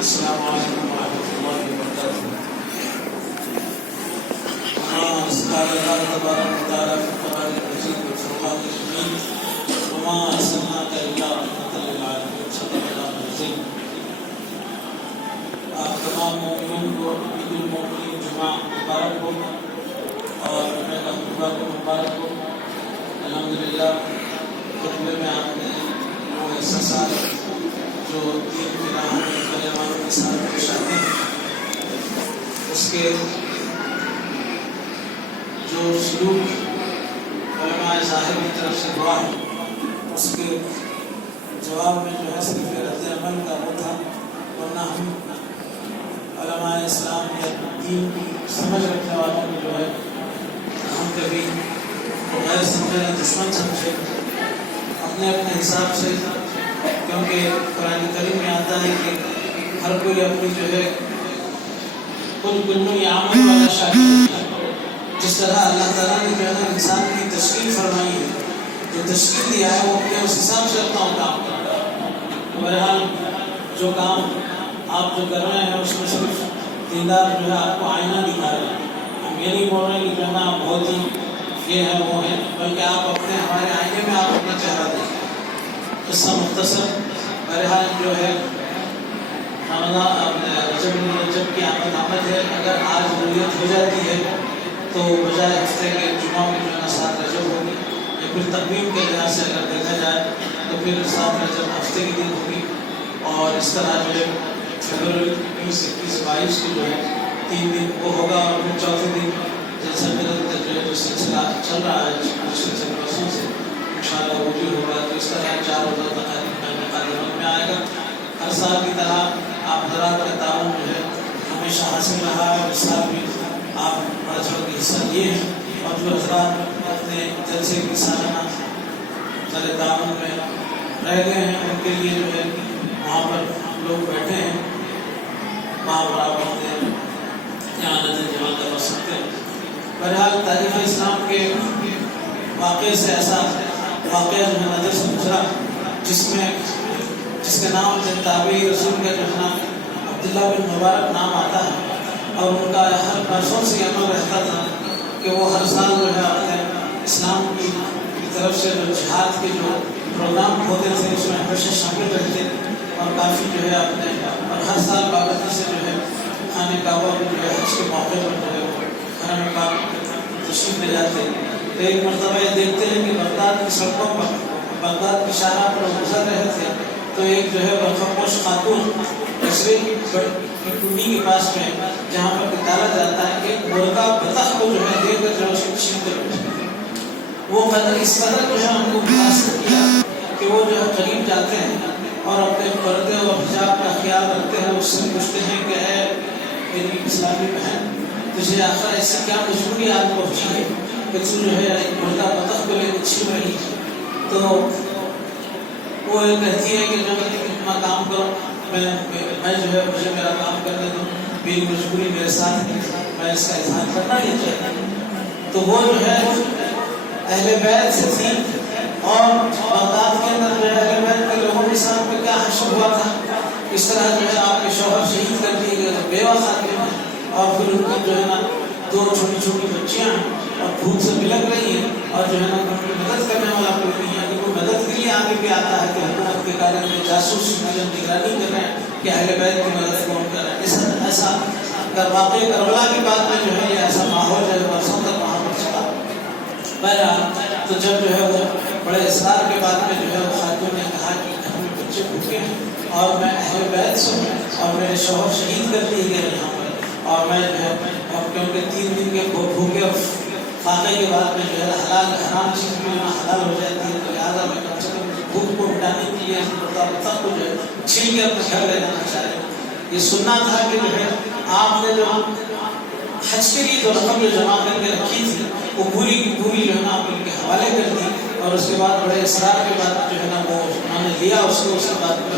السلام علیکم ورحمۃ اللہ وبرکاتہ۔ قال اللہ تبارک و تعالیٰ فی القرآن المجید والفرقان الحمید وما ارسلناک الا رحمۃ للعالمین صدق اللہ العظیم۔ آپ تمام مومنین کو عید المومنین جمعہ مبارک ہو اور میرا خطبہ کو مبارک ہو۔ الحمدللہ خطبے میں آپ نے وہ احساسات جو دین کی راہ میں نوجوانوں کے ساتھ پیش آتے ہیں، اس کے جو سلوک علماء ظاہر کی طرف سے ہوا ہے، اس کے جواب میں جو ہے صرف رد عمل کا وہ تھا، ورنہ ہم علماء اسلام یا دین کی سمجھ رکھنے والوں کو جو ہے ہم کبھی غیر سمجھے یا دشمن سمجھے اپنے حساب سے، کیونکہ قرآن کریم میں آتا ہے کہ ہر کوئی اپنی جو ہے کل یعمل والا شاکر، جس طرح اللہ تعالیٰ نے جو ہے انسان کی تشکیل فرمائی ہے، جو تشکیل دیا ہے وہ اپنے اس حساب سے اپنا کام کرتا ہے۔ بہرحال جو کام آپ جو کر رہے ہیں اس میں صرف دیندار جو ہے آپ کو آئینہ دکھا رہے ہیں۔ ہم یہ نہیں بول رہے ہیں کہ جو ہے نا بہت ہی یہ ہے وہ ہے، بلکہ آپ اپنے ہمارے آئینے میں آپ اپنا چہرہ دیکھیں۔ قصہ مختصر، بہرحال جو ہے رجب کی آمد ہے، اگر آج رویت ہو جاتی ہے تو بجائے ہفتے کے جمعہ میں جو ہے نا 7 رجب ہوگی، یا پھر تقویم کے لحاظ سے اگر دیکھا جائے تو پھر 7 رجب ہفتے کے دن ہوگی، اور اس طرح جو ہے فروری 20، 21، 22 کو جو ہے 3 دن وہ ہوگا، اور پھر چوتھے دن جیسا میرا جو ہے جو سلسلہ چل رہا ہے پچھلے چند برسوں سے انشاءاللہ وہ بھی ہوگا۔ تو اس طرح 4 روزہ تقریب میں آئے گا۔ ہر سال کی طرح آپ حضرات کا تعاون جو ہے ہمیشہ حاصل رہا ہے، اور اس سال بھی آپ بڑا چڑھ کے حصہ لیے ہیں، اور جو حضرات اپنے جلسے کی سالانہ تعاون میں رہ گئے ہیں ان کے لیے جو ہے وہاں پر لوگ بیٹھے ہیں، وہاں پر آپ اپنے اعانت جمع کروا سکتے ہیں۔ بہرحال تاریخ اسلام کے واقعے سے ایسا واقعہ جو ہے نظر سے گزرا جس کے نام سے تابعی رسول کا جو ہے نا عبداللہ بن مبارک نام آتا ہے، اور ان کا ہر برسوں سے عمل رہتا تھا کہ وہ ہر سال جو ہے اپنے اسلام کی طرف سے جو جہاد کے جو پروگرام ہوتے تھے اس میں ہمیشہ شامل رہتے، اور کافی جو ہے اپنے اور ہر سال باقاعدگی سے جو ہے خانہ کعبہ میں جو ہے حج کے موقع پر جو ہے خانہ کعبہ تشریف لے جاتے۔ تو ایک مرتبہ یہ دیکھتے ہیں کہ بغداد کی سڑکوں پر، بغداد کی شاہراہ پر گزر رہے تھے، تو ایک جو ہے برقعوش خاتون کچرے کی ٹوٹی کے پاس میں جہاں پر ڈالا جاتا ہے ایک مرغا بطخ کو جو ہے دیکھ کر جو ہے اس کو چھین کر وہ قدر اس طرح جو ہے ہم کو متاثر کیا کہ وہ جو ہے قریب جاتے ہیں اور اپنے پردے اور حجاب کا خیال رکھتے ہیں، اس سے پوچھتے ہیں کہ اے میری اسلامی بہن، تجھے آخر ایسی کیا مجبوری آج پہنچی ہے کہ تو جو ہے ایک مرغا بطخ کو لے کے چھین رہی؟ تو وہ کہتی ہے کہ جو اپنا کام کرو، میں جو ہے مجھے میرا کام کرنے دو، میری مجبوری میرے ساتھ ہے، میں اس کا اظہار کرنا نہیں چاہتا۔ تو وہ جو ہے اہل بیت سے تھی، اور بغداد کے اندر جو ہے اہل بیت کے لوگوں کے ساتھ میں کیا حشر ہوا تھا، اس طرح جو ہے آپ کے شوہر شہید کر دیے گئے، تو بیوہ خاتون ہیں، اور پھر ان کی جو ہے نا 2 چھوٹی چھوٹی بچیاں ہیں اور بھوک سے بلک رہی ہیں، اور جو ہے نا کوئی مدد کرنے والا کوئی نہیں ہے، کوئی مدد کے لیے آگے بھی آتا ہے کہ حکومت کے کارن میں جاسوس نگرانی کر رہے ہیں کہ اہل بیت کی مدد کون کر رہے ہیں۔ ایسا واقعہ کربلا کی بات میں جو ہے یہ ایسا ماحول جو ہے برسوں تک وہاں پر چلا۔ بہرحال تو جب جو ہے وہ بڑے اصرار کے بعد میں جو ہے وہ خاتون نے کہا کہ گھر میں بچے بھوکے ہیں اور میں اہل بیت سے ہوں اور میرے شوہر شہید کر دیے گئے یہاں پر، اور میں جو ہے کیونکہ 3 دن کے بھوکے فاقے کے بعد میں جو ہے حلال حرام چیز بھی حلال ہو جاتی ہے، تو لہٰذا میں کم سے کم بھوک کو مٹانے کے لیے بطخ کو جو ہے چھین کے اپنے گھر لے جانا چاہتے ہیں۔ یہ سننا تھا کہ جو ہے آپ نے جو حج کے لیے جو رقم جو جمع کر کے رکھی تھی وہ پوری کی پوری جو ہے نا آپ ان کے حوالے کر دی، اور اس کے بعد بڑے اصرار کے بعد جو ہے نا وہ انہوں نے لیا اس کے بعد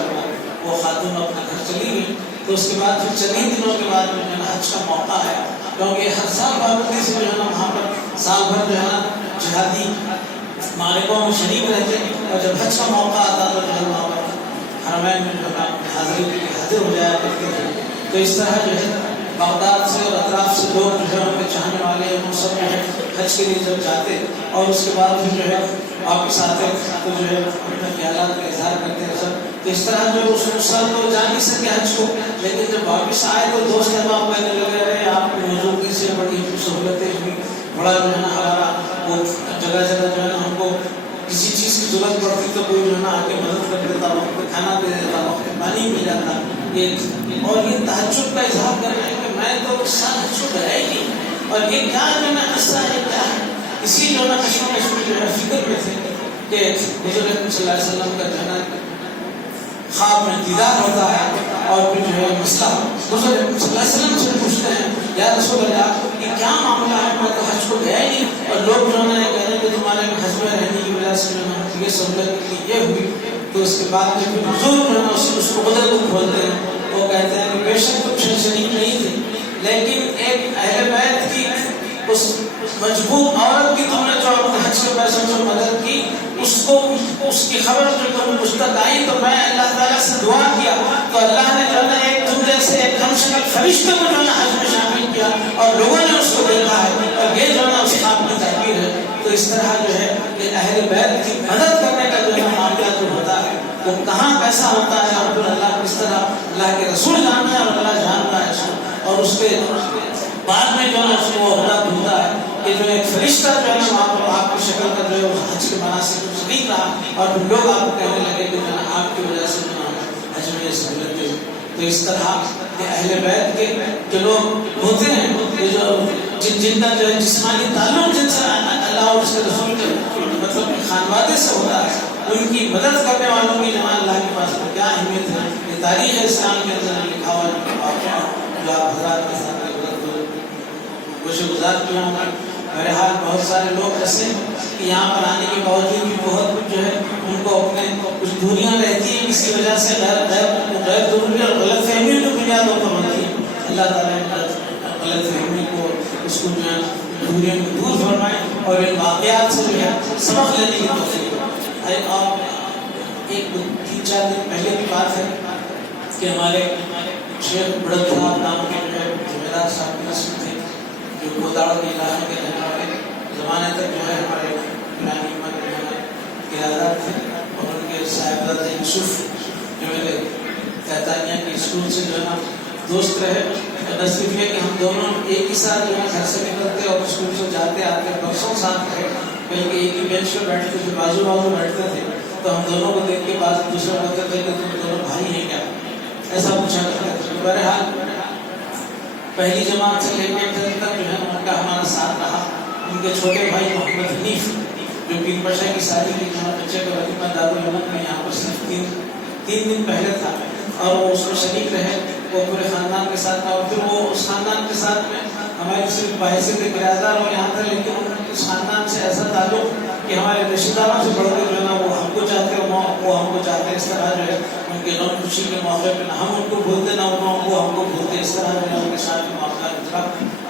وہ خاتون اپنا گھر چلی گئی۔ تو اس کے بعد پھر چند ہی دنوں کے بعد جو ہے نا حج کا موقع ہے، کیونکہ ہر سال پابندی سے جو ہے نا وہاں پر سال بھر جو ہے نا جہادی معرکوں میں شریک رہتے، اور جب حج کا موقع آتا تو جو ہے وہاں پر حرمین میں جو ہے حاضری کے لیے حاضر ہو جایا کرتے تھے. تو اس طرح جو ہے بغداد سے اور اطراف سے لوگ جو ہے ان کے چاہنے والے وہ سب جو ہے حج کے لیے جب جاتے اور اس کے بعد پھر جو ہے واپس آتے تو جو ہے اپنے خیالات کا اظہار کرتے ہیں سب. تو اس طرح جو اس سال تو جا نہیں سکے حج کو, لیکن جب واپس آئے تو دوست احباب کہنے لگے رہے آپ کی موجودگی سے بڑی سہولتیں ہوئی, بڑا جو ہے نا ہمارا وہ جگہ جگہ جو ہے نا ہم کو کسی چیز کی ضرورت پڑتی تو کوئی جو ہے نا آ کے مدد کر دیتا, وقت پہ کھانا دے دیتا, وقت پہ پانی مل جاتا. اور یہ تحجد کا اظہار کر رہے ہیں کہ میں تو اس سال حج کو گیا ہی نہیں, اور یہ کیا جو ہے قصہ ہے کیا ہے. اسی جو ہے نا کشمیر جو ہے فکر میں تھے کہ حضور اکرم صلی اللہ علیہ وسلم کا جو ہے نا خواب میں دیدار ہوتا ہے اور پھر جو ہے مسئلہ حضور اکرم صلی اللہ علیہ وسلم سے پوچھتے ہیں یا رسول اللہ یہ کیا معاملہ ہے, میں تو حج کو گیا ہی نہیں, اور لوگ جو ہے کہہ رہے ہیں کہ تمہارے حج میں رہنے کی وجہ سے جو ہے یہ سہولت یہ ہوئی. تو اس کے بعد میں پھر حضور جو ہے نا اس کو بدل کو کھولتے ہیں, وہ کہتے ہیں کہ بے شک کچھ شریک نہیں تھے, لیکن ایک اہل بیت کی اس مجبور عورت کی تم نے جو حج کے پیسوں سے مدد کی اس کو اس کی خبر جو تم مجھ تک آئی تو میں اللہ تعالیٰ سے دعا کیا تو اللہ نے جو ہے ایک تم جیسے ایک ہم شکل فرشتے کو جو ہے حج میں شامل کیا اور لوگوں نے اس کو دیکھا ہے, اور یہ جو ہے اس خواب کی تعبیر ہے. تو اس طرح جو ہے کہ اہل بیت کی مدد کرنے کا جو ہے معاملہ جو ہوتا ہے وہ کہاں کیسا ہوتا ہے اور پھر اللہ کس طرح اللہ کے رسول جانتا ہے اور اللہ جانتا ہے اس کو, اور اس کے بعد میں جو ہے اس کو عہدہ ہوتا ہے کہ جو ایک فرشتہ جو ہے نا وہاں پر آپ کی شکل کا جو ہے حج کے مناسب کو صحیح رہا, اور پھر لوگ آپ کو کہنے لگے کہ جو ہے آپ کی وجہ سے جو ہے حج میں یہ سہولت ہے. تو اس طرح کہ اہل بیت کے جو لوگ ہوتے ہیں کہ جو جن کا جو ہے جسمانی تعلق جن سے اللہ اور اس کے رسول کے مطلب خانوادے سے ہوتا ہے, ان کی مدد کرنے والوں کی جماعت اللہ کے پاس کیا اہمیت ہے. یہ تاریخ اسلام کے اندر لکھا ہوا جو آپ حضرات کے ساتھ خوش گزار کیا ہوں. بہرحال بہت سارے لوگ ایسے کہ یہاں پر آنے کے باوجود بھی بہت کچھ جو ہے ان کو اپنے کچھ دوریاں رہتی ہیں کسی وجہ سے غیر ضروری اور غلط فہمی جو بنیادوں پر بنتی ہے. اللہ تعالیٰ غلط فہمی کو اس کو جو ہے دوریوں کو دور فرمائے اور ان واقعات سے جو ہے سبق لینے کی توفیق. اور ایک 3-4 دن پہلے کی بات ہے کہ ہمارے شیخ بڑھت صاحب نام کے جو ہے جمیلات صاحب کی نسل تھے جو کوتاڑ کے علاقے کے رہنے والے زمانے تک جو ہے ہمارے پرانی کے آزاد تھے, اور ان کے صاحبزادہ یوسف جو میرے کہتانیہ کے اسکول سے جو ہے نا دوست رہے. نصیب ہے کہ ہم دونوں ایک ہی ساتھ جو ہے گھر سے نکلتے اور اسکول سے جاتے آتے برسوں ساتھ رہے, بلکہ ایک ہی بینچ پہ بیٹھتے تھے, بازو بازو بیٹھتے تھے. تو ہم دونوں کو دیکھ کے بعض دوسرے بولتے تھے کہ تم دونوں بھائی ہیں کیا, ایسا پوچھا کرتے تھے. بہرحال پہلی جماعت سے لے کے 10 تک جو ہے ان کا ہمارا ساتھ رہا. ان کے چھوٹے بھائی محمد حنیف جو پیر پشا کی شادی کی جماعت بچے کا وظیفہ دارالعلوم میں یہاں پر صرف 3 دن پہلے تھا, اور وہ اس میں شریک رہے, وہ پورے خاندان کے ساتھ تھا. اور پھر وہ اس خاندان کے ساتھ میں ہمارے صرف باعث کے کرایہ دار اور یہاں تھا, لیکن اس خاندان سے ایسا تعلق کہ ہمارے رشتہ داروں سے بڑھ کے جو ہے نا وہ ہم کو چاہتے ہیں, وہ ہم کو چاہتے ہیں. اس طرح جو ہے ان کے غم خوشی کے موقع پہ نہ ہم ان کو بھولتے نہ وہ ہم کو بھولتے. اس طرح جو ہے ان کے ساتھ معاملہ گزرا.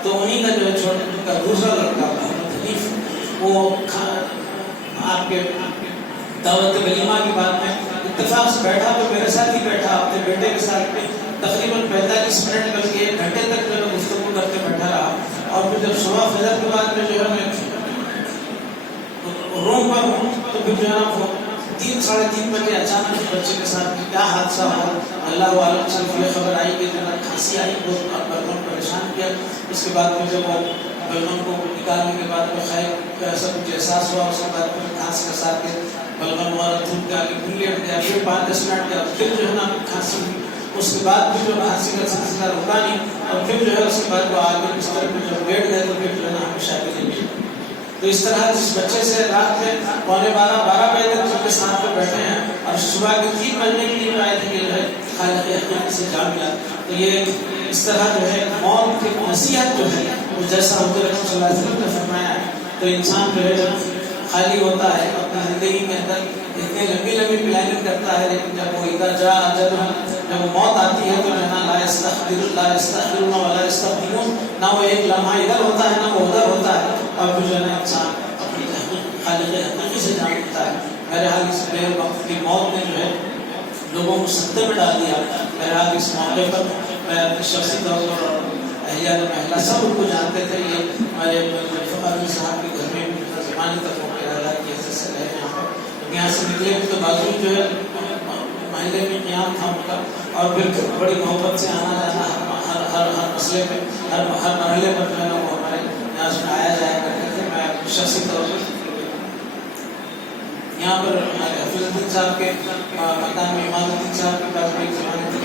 تو انہیں کا جو ہے چھوٹے ان کا دوسرا لڑکا محمد حنیف وہ آپ کے دعوت ولیمہ کی بات میں اتفاق سے بیٹھا تو میرے ساتھ ہی بیٹھا, اپنے بیٹے کے ساتھ میں تقریباً 45 منٹ بلکہ 1 گھنٹے تک جو ہے گفتگو کرتے بیٹھا رہا. اور پھر جب صبح فجر کے بعد میں جو ہے میں روم پر ہوں تو پھر جو ہے نا 3-3:30 بجے اچانک بچے کے ساتھ کیا حادثہ ہوا اللہ عالم سے یہ خبر آئی کہ جو ہے کھانسی آئی, بہت بلغم پریشان کیا. اس کے بعد پھر جب وہ بلغم کو نکالنے کے بعد میں خیر ایسا کچھ احساس ہوا, اس کے بعد پھر کھانسی کا ساتھ کے بلغم ہوا, دھوپ کے آگے پھر لیٹ گیا, پھر 5-10 منٹ گیا, پھر جو ہے نا کھانسی ہوئی. اس کے بعد پھر جو کھانسی کا سلسلہ رکا نہیں, اور پھر جو ہے اس کے بعد وہ آگے بستر میں جب بیٹھ گئے تو پھر جو ہے نا ہمیشہ کے لیے بیٹھ. تو اس طرح جس بچے سے رات میں 11:45 بجے تک سب کے ساتھ میں بیٹھے ہیں اور صبح کے 3 بجنے کے لیے آئے تھے کہ جو ہے خالق حقیقت سے جا ملا. تو یہ اس طرح جو ہے موت کی نصیحت جو ہے وہ جیسا حضور صلی اللہ علیہ وسلم نے فرمایا ہے. تو انسان جو ہے جب خالی ہوتا ہے اپنی زندگی کے اندر اتنی لمبی پلاننگ کرتا ہے, لیکن جب وہ ادھر جا جب وہ موت آتی ہے تو لا یستأخرون ولا یستقدمون, نہ وہ ایک لمحہ ادھر ہوتا ہے نہ وہ ادھر ہوتا ہے, اور پھر جو ہے نا انسان اپنی خالق حقیقی سے جان لیتا ہے. بہرحال اس بے وقت کی موت نے جو ہے لوگوں کو سطح میں ڈال دیا. بہرحال اس موقع پر میں اپنے شخصی طور پر اور اہلیہ محلہ سب ان کو جانتے تھے. یہ ہمارے فقیر صاحب کے گھر میں زمانے تک کی حیثیت سے رہے یہاں پر. یہاں سے نکلے تو بازو جو ہے محلے میں قیام تھا ان کا, اور پھر بڑی محبت سے آنا جانا ہر مسئلے پہ ہر مرحلے پر جو ہے وہ ہمارے یہاں سے آیا جایا کرتے تھے. میں شخصی طور پر یہاں پر ہمارے حفیظ الدین صاحب کے مکان میں امام الدین صاحب کے پاس بھی ایک زمانے تک.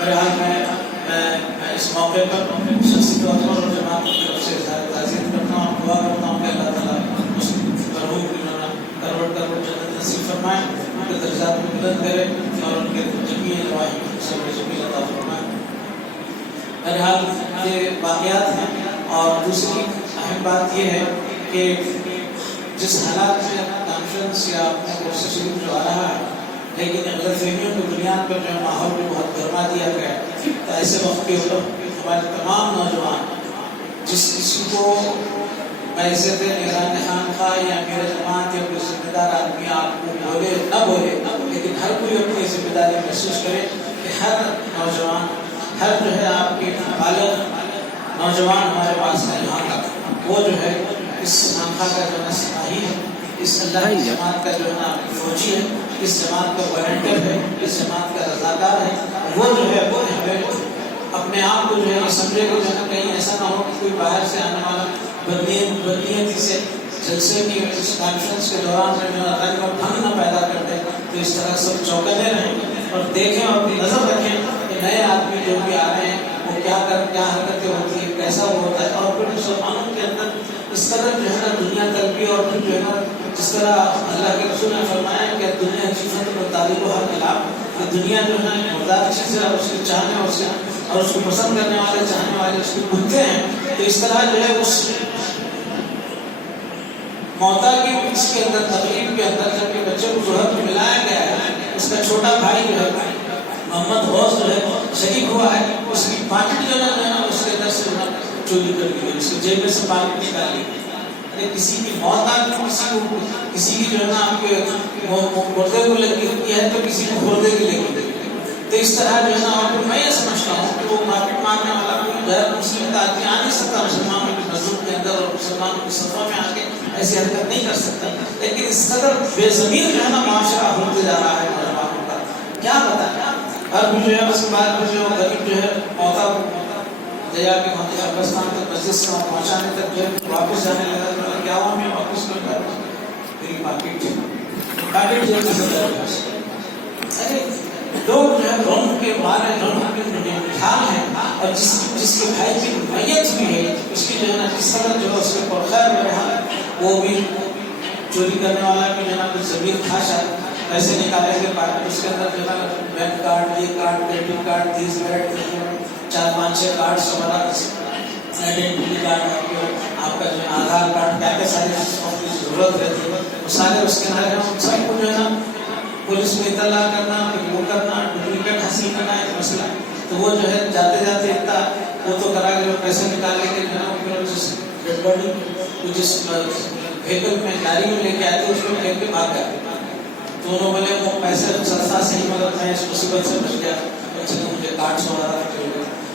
بہرحال میں اس موقع پر شخصی طور پر اور جماعت کی طرف سے تعزیت کرتا ہوں, دعا کرتا ہوں کہ اللہ تعالیٰ اس مرحوم کی کروڑ جنت نصیب فرمائے, ان کے درجات کو بلند کرے اور ان کے جمیع رواحی صبر جمیل عطا فرمائے. بہرحال یہ واقعات ہیں. اور دوسری اہم بات یہ ہے کہ جس حالات میں کانفرنس یا اپنے کورس شریف جو آ رہا ہے, لیکن غلط فہمیوں کی بنیاد پر جو ہے ماحول کو بہت گرما دیا گیا ہے. تو ایسے وقت کے اوپر ہمارے تمام نوجوان جس کسی کو عزت نگران خانقاہ یا میرے جماعت یا کوئی ذمہ دار آدمی آپ کو بولے نہ بولے, لیکن ہر کوئی اپنی ذمہ داری محسوس کرے کہ ہر نوجوان, ہر جو ہے آپ کے بالغ نوجوان ہمارے پاس ہے یہاں تک, وہ جو ہے اس خانقاہ کا جو ہے سپاہی ہے, اس اللہ کی جماعت کا جو ہے نا فوجی ہے, اس جماعت کا والنٹیئر ہے, اس جماعت کا رضاکار ہے. وہ جو ہے وہ ہمیں اپنے آپ کو جو ہے سمجھے کہ جو ہے کہیں ایسا نہ ہو کہ کوئی باہر سے آنے والا بدنیتی سے جلسے کی اس کانفرنس کے دوران میں رنگ اور بھنگ نہ پیدا کر دے. تو اس طرح سب چوکنے رہیں اور دیکھیں اور اپنی نظر رکھیں کہ نئے آدمی جو بھی آ رہے ہیں وہ کیا حرکتیں ہوتی ہیں, کیسا وہ ہوتا ہے. اور پھر مسلمانوں کے اندر اس طرح جو ہے نا دنیا طلبی, اور پھر جو ہے نا جس طرح اللہ کے رسول نے فرمایا کہ دنیا چیزوں کو تعلیم و ہر خلاف, کہ دنیا جو ہے مردار چیز ہے اور اس کے چاہنے اور اس کو پسند کرنے والے چاہنے والے اس کو بھولتے ہیں. تو اس طرح جو ہے اس موتا کی اس کے اندر تقریب کے اندر جب کہ بچے کو ضرورت میں ملایا گیا ہے, اس کا چھوٹا بھائی جو ہے محمد غوث جو ہے شریک ہوا ہے, اس کی پاکٹ جو ہے نا اس کے اندر سے چوری کر لی گئی, اس کی جیب میں سے پاکٹ نکال لی گئی. کسی کی موت آ گئی, کسی کی جو ہے نا آپ کے مردے کو لگی ہوئی ہے تو کسی کو مردے کی لگی ہوئی. تو اس طرح جو ہے نا آپ کو میں یہ سمجھتا ہوں کہ وہ پاکٹ مارنے والا کوئی غیر مسلم آدمی آ نہیں سکتا مسلمانوں کی مسجد کے اندر اور مسلمانوں کی صفوں میں آ کے ایسی حرکت نہیں کر سکتا. لیکن اس قدر بے زمین جو ہے نا معاشرہ ہوتے جا رہا ہے نوجوانوں کا, کیا پتا. اور جو ہے اس کے بعد جو غریب جو ہے موتا دیا کے قبرستان تک مسجد سے پہنچانے تک جو ہے واپس جانے لگا تو کیا ہوا, میں واپس کر کر میری پاکٹ جیب میں سے ارے لوگ جو ہے رون کے مارے رون کے ڈھال ہے, اور جس کے بھائی کی میت بھی ہے اس کی جو ہے نا جس طرح جو ہے اس کے پرخیر میں رہا, وہ بھی چوری کرنے والا بھی جو ہے نا کچھ زمین تھا, شاید پیسے نکالے کے بعد اس کے اندر جو ہے نا بینک کارڈ, یہ card, credit card, 30 minute 4-5-6 card سوارا, آئیڈینٹی کارڈ, آپ کا جو ہے آدھار کارڈ, کیا کیا ساری چیزوں کی ضرورت رہتی ہے وہ سارے اس کے اندر ہیں. سب کو جو ہے نا پولیس میں اطلاع کرنا, وہ کرنا, ڈپلیکیٹ حاصل کرنا ایک مسئلہ. تو وہ جو ہے جاتے جاتے اتنا وہ تو کرا کے پیسے نکال کے جو ہے پھر جس ڈیڈ باڈی کو جس وہیکل میں گاڑی میں لے کے آئے تھے اس میں پھینک کے بھاگ گئے. تو انہوں بولے وہ پیسے سستا صحیح مگر میں اس مصیبت سے بچ گیا, بچے نے مجھے کارڈ سوارا.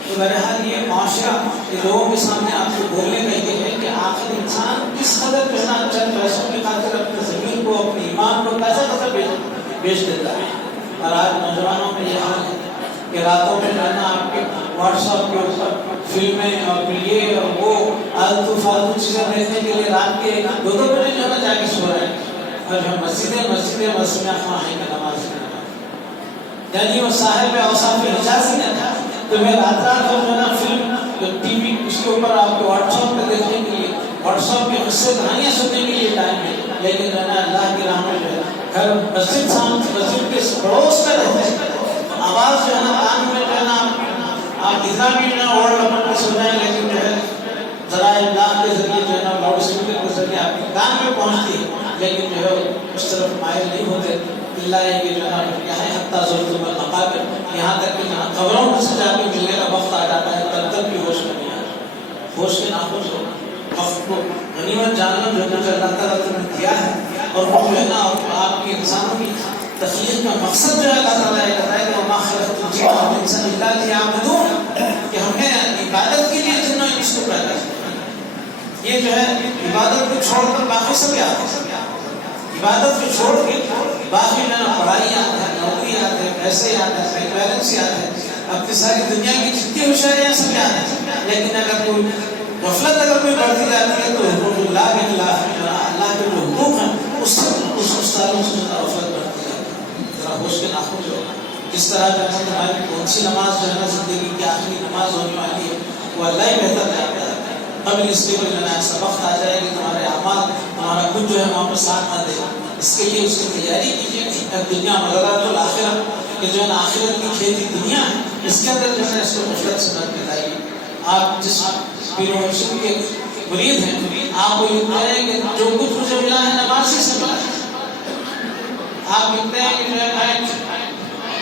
تو بہرحال یہ معاشرہ یہ لوگوں کے سامنے آپ کو بولنے کا یہ ہے کہ آخر انسان کس قدر جو ہے نا چند پیسوں کی خاطر اپنے زمین کو, اپنے ایمان کو پیسہ بیچ دیتا ہے. اور آج نوجوانوں میں یہ حال ہے کہ راتوں میں جو ہے نا آپ کے واٹس ایپ کے اوپر فلمیں اور یہ اور وہ آلتو فالتو چیزیں دیکھنے کے لیے رات کے 2-2 بجے جو ہے نا جا کے سو رہے ہیں, اور جو مسجدیں خواہیں کا نماز یعنی وہ صاحب اوصاف حجازی نہ تھا. تو میں رات جو ہے نا فلم ٹی وی اس کے اوپر آپ کو واٹس ایپ پہ دیکھنے کے لیے, واٹس ایپ کی قصے کہانیاں سننے کے لیے ٹائم ہے. لیکن جو ہے نا اللہ کی راہ میں جو ہے گھر مسجد کے پڑوس میں رہتے ہیں, آواز جو ہے نا کان میں جو ہے نا آپ اتنا بھی نہ اوڑھ لپٹ کے سو جائیں, لیکن جو ہے ذرائع ابلاغ کے ذریعے جو ہے نا لاؤڈ اسپیکر کے ذریعے آپ کے کان میں پہنچتی ہے, لیکن جو ہے اس طرف مائل نہیں ہوتے. اللہ ہے کہ جو ہے نا یہاں حتیٰ ضرورت میں مقابل یہاں تک کہ جہاں قبروں سے جا کے ملنے کا وقت آ جاتا ہے تب تک بھی ہوش میں نہیں آتا. ہوش کے ناخوش ہو وقت کو غنیمت جاننا جو کچھ اللہ تعالیٰ نے دیا ہے, اور وہ جو ہے نا آپ کی انسانوں کی تخلیق کا مقصد جو ہے اللہ تعالیٰ یہ کہتا ہے کہ وما خلقت الجن والانس الا لیعبدون، کہ ہم نے عبادت کے لیے جن و انس کو پیدا کیا. یہ جو ہے عبادت کو چھوڑ کر باقی سب یاد ہے، عبادت کو چھوڑ کے باقی میں پڑھائی یاد ہے، نوکری یاد ہے، پیسے یاد ہے، بینک بیلنس یاد ہے، اپنی ساری دنیا کی جتنی ہوشیاریاں سب یاد ہے. لیکن اگر کوئی غفلت اگر کوئی بڑھتی جاتی ہے تو حقوق اللہ کے خلاف اللہ کے جو حقوق ہیں اس سے اس تعلق سے غفلت بڑھتی جاتی ہے. ذرا ہوش کے ناخن جو کس طرح جو ہے ہماری کون سی نماز جو ہے نا زندگی کی آخری نماز ہونے والی ہے وہ اللہ ہی بہتر جانتا ہے. قبل اس کے جو ہے ایسا وقت آ جائے کہ تمہارے اعمال تمہارا خود جو ہے وہاں پر ساتھ نہ دے، اس کے لیے اس کی تیاری کیجیے. دنیا مغرات الآخرہ کہ جو ہے نا آخرت کی کھیتی دنیا ہے، اس کے اندر جو ہے اس کو غفلت سے مت ملائیے. آپ جس پیر و مرشد کے مرید ہیں آپ کو یہ کہیں کہ جو کچھ مجھے ملا ہے نماز ہی سے ملا ہے. آپ کہتے ہیں کہ جو ہے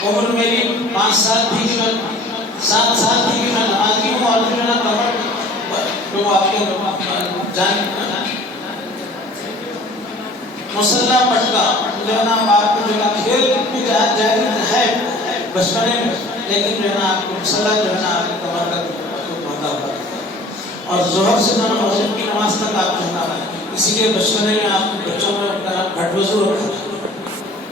عمر میری 5 سال تھی کہ میں 7 سال تھی کہ میں نمازی ہوں، اور جو ہے نا کمر جو آپ کے جان مسلح پٹکا جو ہے نا آپ کو جو ہے کھیل بھی جاری ہے بچپنے میں، لیکن جو ہے نا آپ کو مسلح جو ہے نا آپ کی کمر کا بندھا ہوا ہے. اور ظہر سے جو ہے مغرب کی نماز تک آپ جو ہے نا اسی لیے بچپنے میں آپ بچوں میں گھٹ وضو رکھا.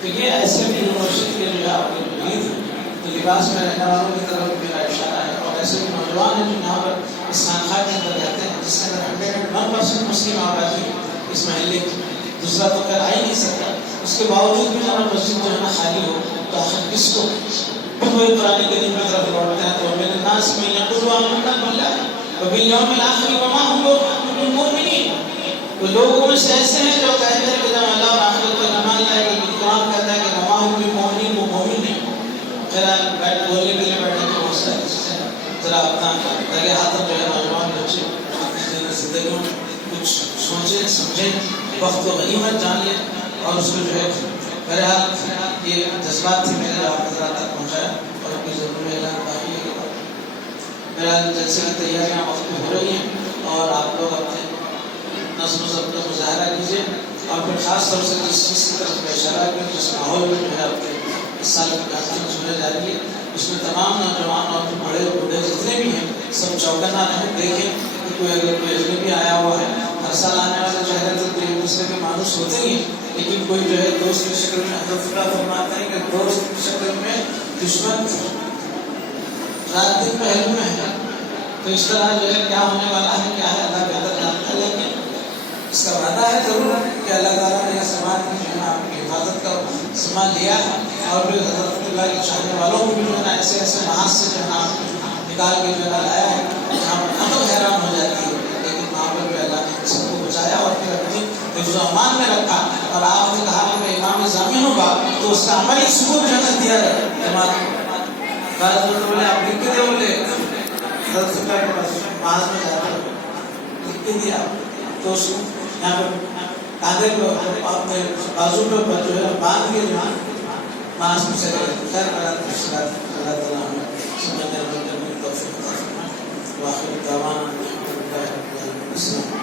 تو یہ ایسے بھی مرشد کے جو ہے آپ کے مرید ہیں تو لباس میں رہنے والوں کی طرف میرا اشارہ ہے. اور ایسے بھی نوجوان ہیں جو یہاں پر اس خانقاہ کے اندر رہتے ہیں جس کے اندر 100% مسلم آبادی ہے اس محلے کی، دوسرا تو خیر آ ہی نہیں سکتا. اس کے باوجود بھی جب مسجد جو ہے نا خالی ہو تو آخر کس کو پھر وہی قرآن کریم کی طرف لوٹتے ہیں. تو میرے ناس میں یقولوا آمنا باللہ وبالیوم الآخر وما هم بمؤمنین. وہ لوگوں میں سے ایسے ہیں جو کہتے ہیں کہ جب اللہ اور آخرت کو ایمان لائے گا، قرآن کہتا ہے کہ وما هم بمؤمنین، وہ مومن نہیں. خیر بیٹھ بولنے کے لیے بیٹھنے کے بہت ساری چیزیں ہیں. ذرا اپنا لگے ہاتھ جو ہے نوجوان بچے اپنی زندگیوں میں کچھ سوچیں سمجھیں، وقت و غنیمت جان لیں اور اس کو جو ہے بہرحال یہ جذبات تھی میں نے آپ حضرات تک پہنچایا. اور اپنی ضرور میں اعلان باقی ہے بہرحال جلسے کی تیاریاں وقت پہ ہو رہی ہیں اور آپ لوگ اپنے نظم و ضبط کا مظاہرہ کیجیے. اور پھر خاص طور سے جس چیز کی طرف میں اشارہ کیا جس ماحول میں جو ہے آپ کے اس سال کی کانفرنس ہونے جا رہی ہے اس میں تمام نوجوان اور بڑے بوڑھے جتنے بھی ہیں سب چوکنا رہیں. دیکھیں کہ کوئی اگر کوئی اجنبی آیا ہوا ہے، ہر سال آنے والے چہرے تو ایک دوسرے کے مانوس ہوتے ہی ہیں، لیکن کوئی جو ہے دوست کی شکل میں حضرت اللہ فرماتے ہیں کہ دوست کی شکل میں دشمن رات دن پہلو میں ہے. تو اس طرح جو ہے کیا ہونے والا ہے کیا ہے اللہ بہتر جانتا ہے. لیکن اس کا وعدہ ہے ضرور کہ اللہ تعالیٰ نے اس سماج کی جو ہے آپ کی حفاظت کا ذمہ لیا ہے اور پھر حضرت اللہ کے چاہنے والوں کو بھی جو ہے نا ایسے ایسے محاذ سے جو ہے آپ نکال کے جو ہے لایا ہے جہاں پر نہ تو حیران ہو جاتی ہے، لیکن وہاں پر بھی اللہ نے سب کو بچایا اور پھر اپنی حفظ و امان میں رکھا. اور آپ نے کہا کہ میں امام ضامن ہوگا تو اس کا عملی ثبوت جو ہے دیا ہے جماعت بعض بولے آپ لکھ کے دے بولے حضرت اللہ کے پاس محاذ میں جاتے ہو لکھ کے دیا تو اس یہاں پر کاندھے کو اپنے بازو پہ جو ہے باندھ کے جو ہے محاذ میں چلے گئے. خیر اللہ تعالیٰ ہمیں سمجھنے اور کرنے کی توفیق عطا فرمائے. وآخر دعوانا الحمدللہ رب العالمین.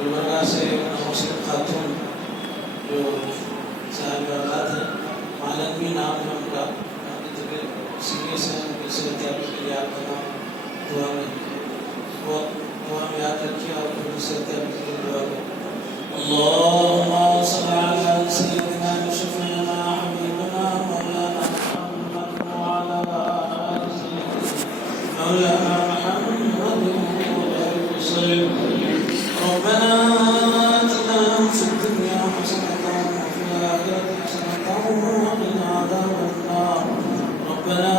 گلبرگہ سے مسلم خاتون جو صاحب اولاد ہیں، مالنوی نام ہے ان کا، سیریس ہے، ان کی صحتیابی کے لیے آپ کا دعا میں وہ دعا میں یاد رکھیے اور پھر صحتیابی کے لیے دعا میں. اللهم صل على سيدنا وشفيعنا حبيبنا مولانا محمد وعلى آل سيدنا مولانا محمد وسلم. ربنا آتنا في الدنيا حسنة وفي الآخرة حسنة وقنا عذاب النار. ربنا